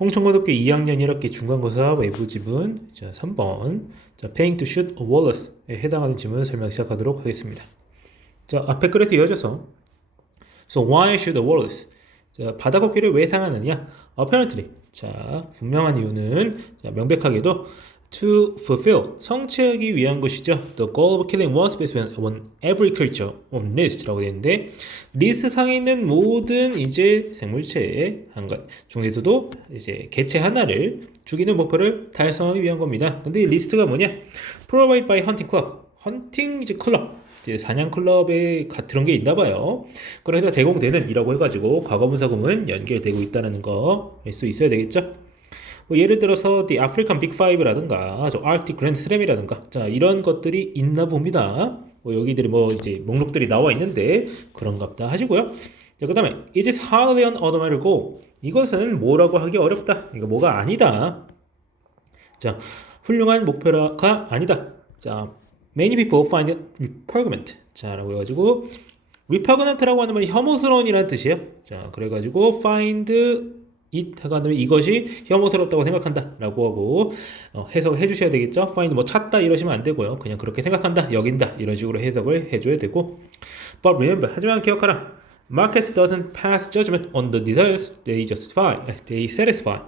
홍천고등학교 2학년 1학기 중간고사 외부 지문 자 3번 자 paying to shoot a Wallace에 해당하는 지문 설명 시작하도록 하겠습니다. 자 앞에 글에서 이어져서 So why should a Wallace? 자 바다코끼리를 왜 사용하느냐? Apparently 자 분명한 이유는 자, 명백하게도 to fulfill 성취하기 위한 것이죠. The goal of killing one specimen on every creature on list라고 되어 있는데 리스트 상에 있는 모든 이제 생물체 한 것 중에서도 이제 개체 하나를 죽이는 목표를 달성하기 위한 겁니다. 근데 이 리스트가 뭐냐? Provided by Hunting Club. 헌팅 이제 클럽. 이제 사냥 클럽에 그런 게 있나 봐요. 그래서 제공되는 이라고 해가지고 과거분사구문 연결되고 있다는 거 알 수 있어야 되겠죠? 뭐 예를 들어서 The African Big Five라든가 Arctic Grand Slam이라든가 자 이런 것들이 있나 봅니다. 뭐 여기들이 뭐 이제 목록들이 나와 있는데 그런갑다 하시고요. 자 그다음에 It is hardly an automatic goal. 이것은 뭐라고 하기 어렵다. 이거 뭐가 아니다. 자 훌륭한 목표가 아니다. 자 many people find it repugnant. 자라고 해가지고 repugnant라고 하는 말이 혐오스러운이라는 뜻이에요. 자 그래가지고 find it 하면 이것이 혐오스럽다고 생각한다 라고 하고 해석해 주셔야 되겠죠. find 뭐 찾다 이러시면 안 되고요. 그냥 그렇게 생각한다, 여긴다 이런 식으로 해석을 해줘야 되고 But remember, 하지만 기억하라. Market doesn't pass judgment on the desires they justify, they satisfy.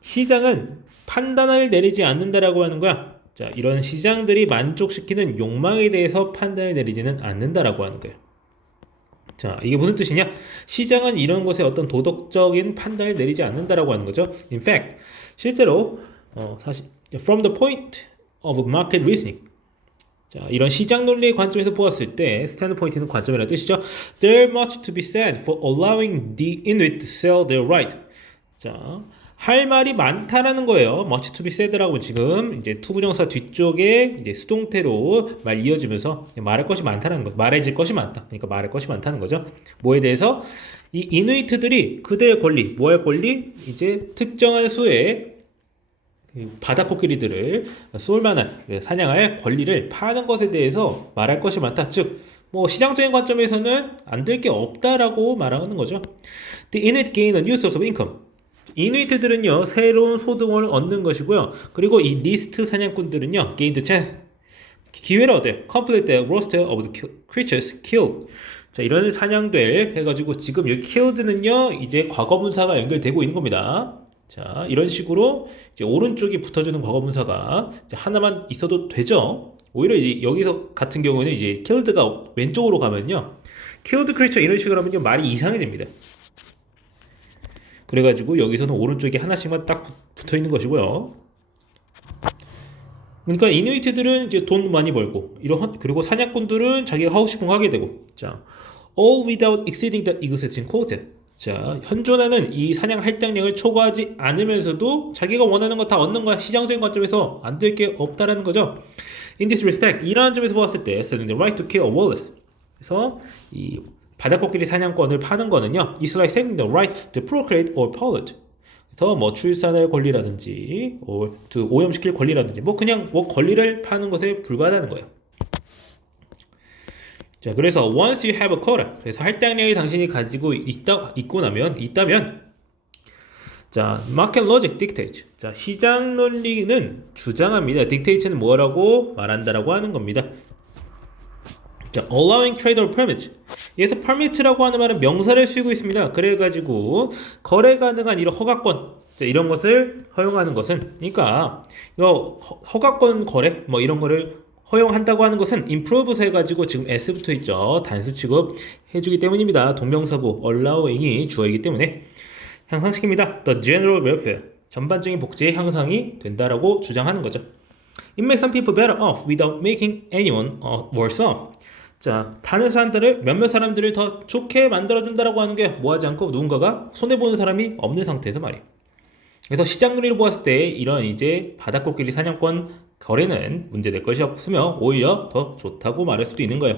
시장은 판단을 내리지 않는다라고 하는 거야. 자, 이런 시장들이 만족시키는 욕망에 대해서 판단을 내리지는 않는다라고 하는 거예요. 자, 이게 무슨 뜻이냐? 시장은 이런 것에 어떤 도덕적인 판단을 내리지 않는다라고 하는 거죠. In fact, 실제로 사실 from the point of market reasoning. 자, 이런 시장 논리의 관점에서 보았을 때 스탠드포인트는 관점이라는 뜻이죠. There's much to be said for allowing the Inuit to sell their right. 자, 할 말이 많다라는 거예요. much to be said라고 지금 이제 투부정사 뒤쪽에 이제 수동태로 말 이어지면서 말할 것이 많다라는 거, 말해질 것이 많다. 그러니까 말할 것이 많다는 거죠. 뭐에 대해서 이 이누이트들이 그들의 권리, 뭐의 권리? 이제 특정한 수의 바다코끼리들을 쏠 만한 사냥할 권리를 파는 것에 대해서 말할 것이 많다. 즉, 뭐 시장적인 관점에서는 안 될 게 없다라고 말하는 거죠. The Inuit gain a new source of income. 이누이트들은요 새로운 소득을 얻는 것이고요. 그리고 이 리스트 사냥꾼들은요 gain the chance 기회를 얻어요. complete the roster of the creatures killed. 자 이런 사냥될 해가지고 지금 이 killed는요 이제 과거분사가 연결되고 있는 겁니다. 자 이런 식으로 이제 오른쪽이 붙어주는 과거분사가 이제 하나만 있어도 되죠. 오히려 이제 여기서 같은 경우는 이제 killed가 왼쪽으로 가면요 killed creature 이런 식으로 하면요 말이 이상해집니다. 그래가지고 여기서는 오른쪽에 하나씩만 딱 붙어 있는 것이고요. 그러니까 이누이트들은 이제 돈 많이 벌고 그리고 사냥꾼들은 자기가 하고 싶은 거 하게 되고 자 all without exceeding the existing quota. 자 현존하는 이 사냥 할당량을 초과하지 않으면서도 자기가 원하는 거 다 얻는 거야. 시장적인 관점에서 안 될 게 없다라는 거죠. In this respect 이러한 점에서 보았을 때 selling the right to kill a Wallace. 그래서 이 바다코끼리 사냥권을 파는 거는요. It's like selling the right to procreate or pollute. 그래서 뭐 출산할 권리라든지, to 오염시킬 권리라든지, 뭐 그냥 뭐 권리를 파는 것에 불과하다는 거예요. 자, 그래서 once you have a quota, 그래서 할당량이 당신이 가지고 있다면, 자, market logic dictates. 자, 시장 논리는 주장합니다. dictates는 뭐라고 말한다라고 하는 겁니다. 자, allowing trade or permit. 여기서 permit라고 하는 말은 명사를 쓰고 있습니다. 그래가지고 거래 가능한 이런 허가권, 자, 이런 것을 허용하는 것은, 그러니까 이거 허가권 거래, 뭐 이런 거를 허용한다고 하는 것은 improve에서 해가지고 지금 s 붙어 있죠. 단수 취급 해주기 때문입니다. 동명사구 allowing이 주어이기 때문에 향상시킵니다. The general welfare. 전반적인 복지의 향상이 된다라고 주장하는 거죠. It makes some people better off without making anyone worse off. 자, 다른 사람들을 몇몇 사람들을 더 좋게 만들어준다라고 하는 게 뭐하지 않고 누군가가 손해보는 사람이 없는 상태에서 말이에요. 그래서 시장 논리를 보았을 때 이런 이제 바다코끼리 사냥권 거래는 문제될 것이 없으며 오히려 더 좋다고 말할 수도 있는 거예요.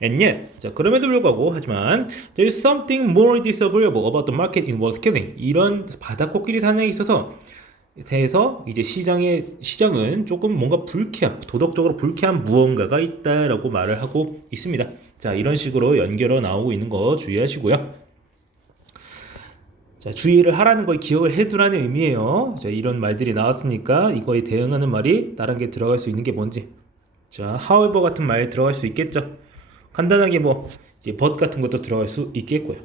And yet, 자 그럼에도 불구하고 하지만 there is something more disagreeable about the market in Wallace killing. 이런 바다코끼리 사냥에 있어서 이제 시장은 조금 뭔가 도덕적으로 불쾌한 무언가가 있다라고 말을 하고 있습니다. 자, 이런 식으로 연결어 나오고 있는 거 주의하시고요. 자, 주의를 하라는 걸 기억을 해두라는 의미예요. 자, 이런 말들이 나왔으니까 이거에 대응하는 말이 다른 게 들어갈 수 있는 게 뭔지. 자, however 같은 말 들어갈 수 있겠죠. 간단하게 뭐 이제 but 같은 것도 들어갈 수 있겠고요.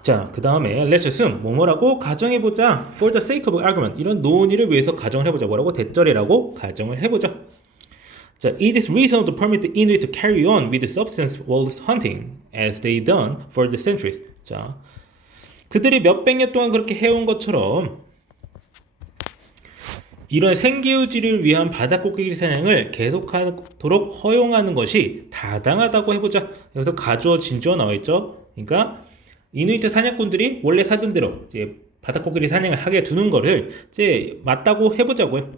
자, 그 다음에 let's assume 뭐뭐라고 가정해보자. for the sake of argument 이런 논의를 위해서 가정을 해보자. 뭐라고? 대절이라고 가정을 해보자. 자, it is reasonable to permit the Inuit to carry on with the subsistence walrus hunting as they done for the centuries. 자, 그들이 몇백 년 동안 그렇게 해온 것처럼 이런 생계유지를 위한 바다코끼리 사냥을 계속하도록 허용하는 것이 타당하다고 해보자. 여기서 가주어 진주어 나와있죠. 그러니까 이누이트 사냥꾼들이 원래 사던 대로 이제 바다코끼리 사냥을 하게 두는 거를 이제 맞다고 해보자고요.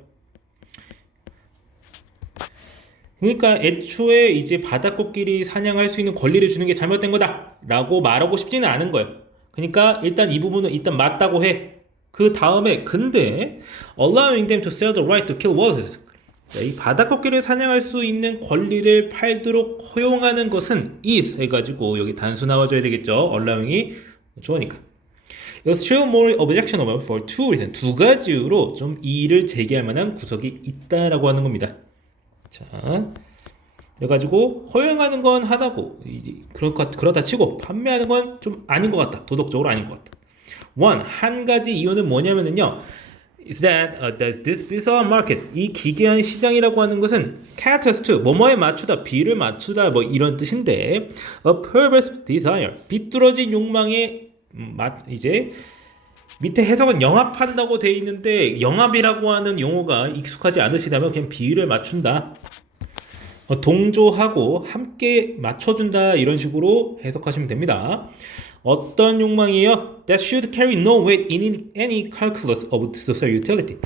그러니까 애초에 이제 바다코끼리 사냥할 수 있는 권리를 주는 게 잘못된 거다 라고 말하고 싶지는 않은 거예요. 그러니까 일단 이 부분은 일단 맞다고 해. 그 다음에 근데 allowing them to sell the right to kill walrus 이 바다코끼리를 사냥할 수 있는 권리를 팔도록 허용하는 것은 is 해가지고 여기 단수 나와줘야 되겠죠. allowing이 주어니까. It's still more objectionable for two reasons. 두 가지 이유로 좀 이의를 제기할 만한 구석이 있다라고 하는 겁니다. 자, 그래가지고 허용하는 건 하다고 그렇다 치고 판매하는 건 좀 아닌 것 같다. 도덕적으로 아닌 것 같다. 한 가지 이유는 뭐냐면요. is that this bizarre market 이 기괴한 시장이라고 하는 것은 caters to 뭐뭐에 맞추다 비를 맞추다 뭐 이런 뜻인데 a perverse desire 비뚤어진 욕망에 이제 밑에 해석은 영합한다고 돼 있는데 영합이라고 하는 용어가 익숙하지 않으시다면 그냥 비율을 맞춘다. 동조하고 함께 맞춰준다 이런 식으로 해석하시면 됩니다. 어떤 욕망이에요? That should carry no weight in any calculus of social utility.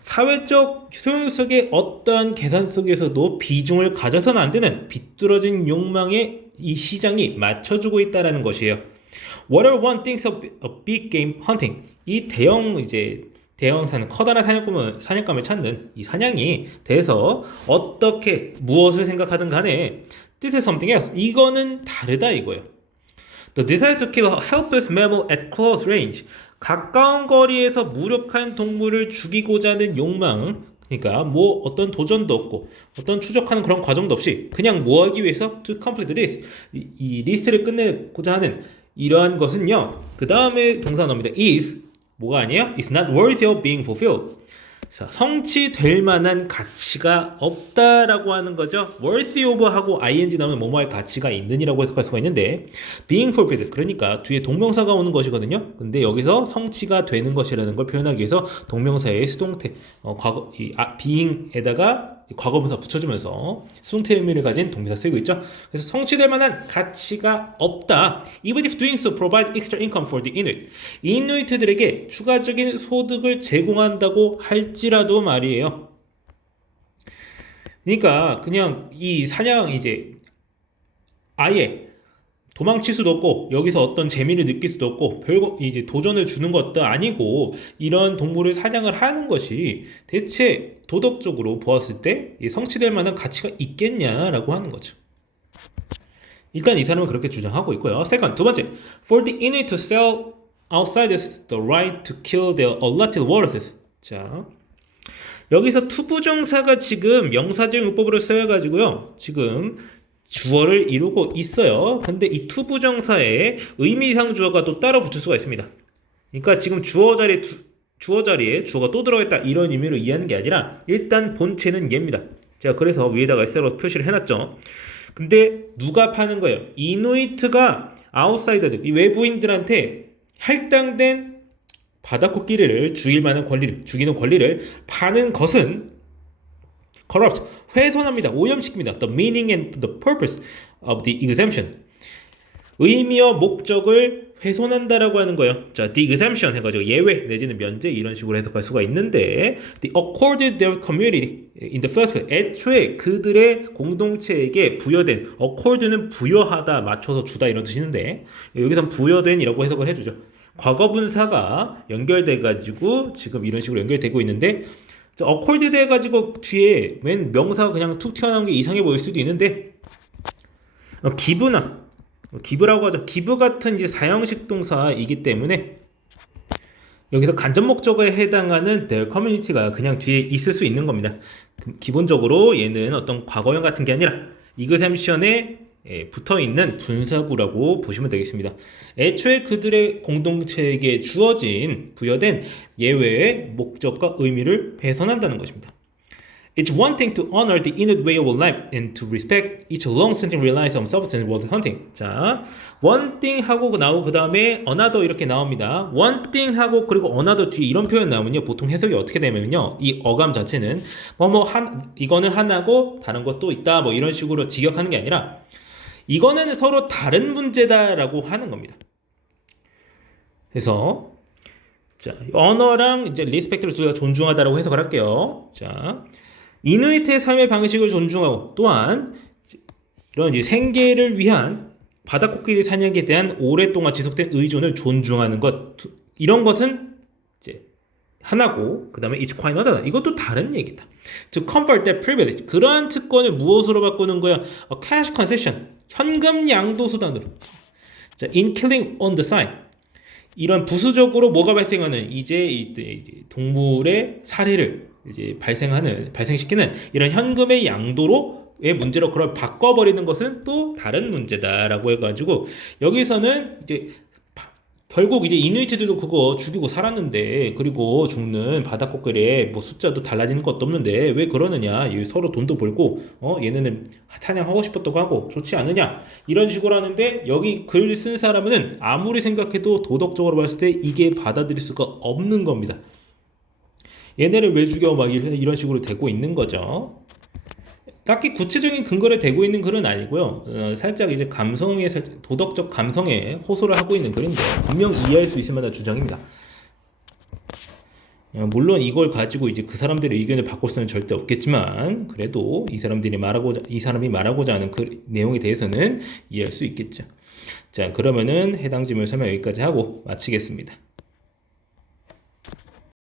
사회적 소용성의 어떠한 계산 속에서도 비중을 가져서는 안 되는 비뚤어진 욕망에 이 시장이 맞춰주고 있다는 것이에요. Whatever one thinks of big game hunting, 이 대형 커다란 사냥감을 찾는 이 사냥이 돼서 어떻게 무엇을 생각하든 간에 this is something else. 이거는 다르다 이거예요. The desire to kill a helpless mammal at close range. 가까운 거리에서 무력한 동물을 죽이고자 하는 욕망. 그러니까 뭐 어떤 도전도 없고 어떤 추적하는 그런 과정도 없이 그냥 뭐 하기 위해서 to complete this. 이 리스트를 끝내고자 하는 이러한 것은요. 그 다음에 동사 나옵니다. is 뭐가 아니에요? It's not worthy of being fulfilled. 자, 성취될 만한 가치가 없다라고 하는 거죠. worthy of 하고 ing 나오면 뭐뭐할 가치가 있는이라고 해석할 수가 있는데 being fulfilled 그러니까 뒤에 동명사가 오는 것이거든요. 근데 여기서 성취가 되는 것이라는 걸 표현하기 위해서 동명사의 수동태 being에다가 과거분사 붙여주면서 수동태 의미를 가진 동명사 쓰고 있죠. 그래서 성취될 만한 가치가 없다. Even if doing so provide extra income for the Inuit. 이누이트들에게 추가적인 소득을 제공한다고 할지라도 말이에요. 그러니까 그냥 이 사냥 아예 도망칠 수도 없고 여기서 어떤 재미를 느낄 수도 없고 별거 도전을 주는 것도 아니고 이런 동물을 사냥을 하는 것이 대체 도덕적으로 보았을 때 성취될 만한 가치가 있겠냐라고 하는 거죠. 일단 이 사람은 그렇게 주장하고 있고요. Second, 두 번째, for the Inuit to sell outsiders the right to kill their allotted walruses. 자, 여기서 투부정사가 지금 명사적 용법으로 쓰여가지고요. 지금 주어를 이루고 있어요. 근데 이 투부정사에 의미상 주어가 또 따로 붙을 수가 있습니다. 그러니까 지금 주어 자리에 주어가 또 들어있다 이런 의미로 이해하는 게 아니라 일단 본체는 얘입니다. 제가 그래서 위에다가 S로 표시를 해놨죠. 근데 누가 파는 거예요? 이누이트가 아웃사이더들, 이 외부인들한테 할당된 바다코끼리를 죽이는 권리를 파는 것은 corrupt, 훼손합니다. 오염시킵니다. The meaning and the purpose of the exemption. 의미와 목적을 훼손한다라고 하는 거예요. 자, the exemption 해가지고 예외 내지는 면제 이런 식으로 해석할 수가 있는데 the accorded their community in the first place. 애초에 그들의 공동체에게 부여된 accord는 부여하다, 맞춰서 주다 이런 뜻인데 여기선 부여된이라고 해석을 해주죠. 과거분사가 연결돼가지고 지금 이런 식으로 연결되고 있는데 어콜드 돼가지고 뒤에 웬 명사가 그냥 툭 튀어나온 게 이상해 보일 수도 있는데 기브라고 하죠. 기브 같은 이제 사형식 동사이기 때문에 여기서 간접 목적어에 해당하는 their community가 그냥 뒤에 있을 수 있는 겁니다. 기본적으로 얘는 어떤 과거형 같은 게 아니라 examtion에 붙어 있는 분사구라고 보시면 되겠습니다. 애초에 그들의 공동체에게 주어진 부여된 예외의 목적과 의미를 훼손한다는 것입니다. It's one thing to honor the Inuit way of life and to respect each long-standing reliance on subsistence was hunting. 자, one thing 하고 나오고 그 다음에 another 이렇게 나옵니다. one thing 하고 그리고 another 뒤에 이런 표현 나오면요, 보통 해석이 어떻게 되면요, 이 어감 자체는 이거는 하나고 다른 것도 있다, 뭐 이런 식으로 직역하는 게 아니라 이거는 서로 다른 문제다라고 하는 겁니다. 그래서 자, 언어랑 이제 리스펙트를 둘 다 존중하다라고 해석을 할게요. 자, 이누이트의 삶의 방식을 존중하고 또한 이런 이제 생계를 위한 바다코끼리 사냥에 대한 오랫동안 지속된 의존을 존중하는 것, 이런 것은 이제 하나고, 그 다음에 it's quite another, 이것도 다른 얘기다. To convert that privilege, 그러한 특권을 무엇으로 바꾸는 거야? A cash concession, 현금 양도 수단으로. 자, in killing on the side, 이런 부수적으로 뭐가 발생하는 이제 동물의 살해를 이제 발생시키는 이런 현금의 양도로의 문제로 그걸 바꿔버리는 것은 또 다른 문제다라고 해가지고 여기서는 이제 결국 이제 이누이트들도 그거 죽이고 살았는데, 그리고 죽는 바다코끼리의 뭐 숫자도 달라지는 것도 없는데 왜 그러느냐, 서로 돈도 벌고 얘네는 사냥하고 싶었다고 하고 좋지 않느냐, 이런 식으로 하는데 여기 글 쓴 사람은 아무리 생각해도 도덕적으로 봤을 때 이게 받아들일 수가 없는 겁니다. 얘네를 왜 죽여 막 이런 식으로 되고 있는 거죠. 딱히 구체적인 근거를 대고 있는 글은 아니고요. 살짝 이제 도덕적 감성에 호소를 하고 있는 글인데 분명 이해할 수 있을 만한 주장입니다. 물론 이걸 가지고 이제 그 사람들의 의견을 바꿀 수는 절대 없겠지만 그래도 이 사람이 말하고자 하는 그 내용에 대해서는 이해할 수 있겠죠. 자, 그러면은 해당 지문 설명 여기까지 하고 마치겠습니다.